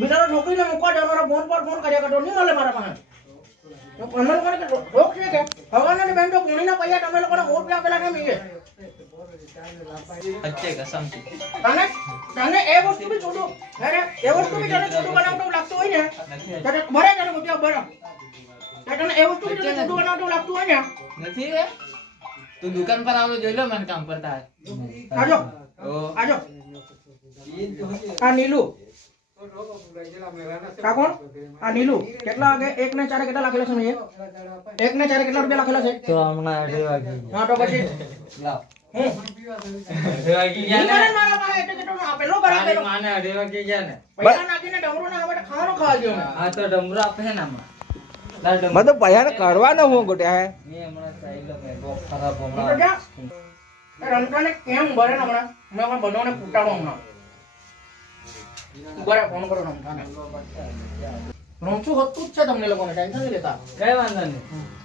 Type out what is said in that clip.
બિચારો છોકરીને મૂકવા જવાનો ફોન પર ફોન કર્યા કરતો નહીં મળે મારા પાસે અમે લોકોને રોક છે કે હવાના બેન તો પૂણીના પૈયા તમે લોકોને 100 રૂપિયા પેલા કેમ મીએ अच्छे कसम से તને એ વસ્તુ બી છોટું અરે એ વસ્તુ બી તને છોટું બનાવતું લાગતું હોય ને તને બરે તને મુજબ બરે તને એ વસ્તુ બી તને છોટું બનાવતું લાગતું હોય ને નથી રે તું દુકાન પર આવો જોઈ લો મને કામ કરતા હે આજો આજો આ નીલુ કા કોણ આ નીલુ કેટલા વાગે 1 ને 4 કેટલા લખેલા છે મેં 1 ને 4 કેટલા રૂપિયા લખેલા છે તો હમણાં 8 વાગે હા તો પછી લાવ હું 8 વાગે ગયા ને મારા પાસે એટલે કેટલો આપેલો બરાબર તારી માને 8 વાગે ગયા ને પૈસા નાખીને ડમરો ના હવે ખાવાનો ખાવા ગયો હા તો ડમરો આપે છે ને હમણાં મતલબ પૈસા કરવાનો હું ગોટ્યા હે મેં હમણાં સાઈડ મે બહુ ખરાબ તો હમણાં જા રમતાને કેમ ભરે ને હમણાં મેં પણ બનાવને પૂટાડો હમણાં બરાબર ફોન કરો રમતાને રમશું હોતું જ છે તમને લોકોને ટેન્શન નહીં લેતા કઈ વાંધો નહીં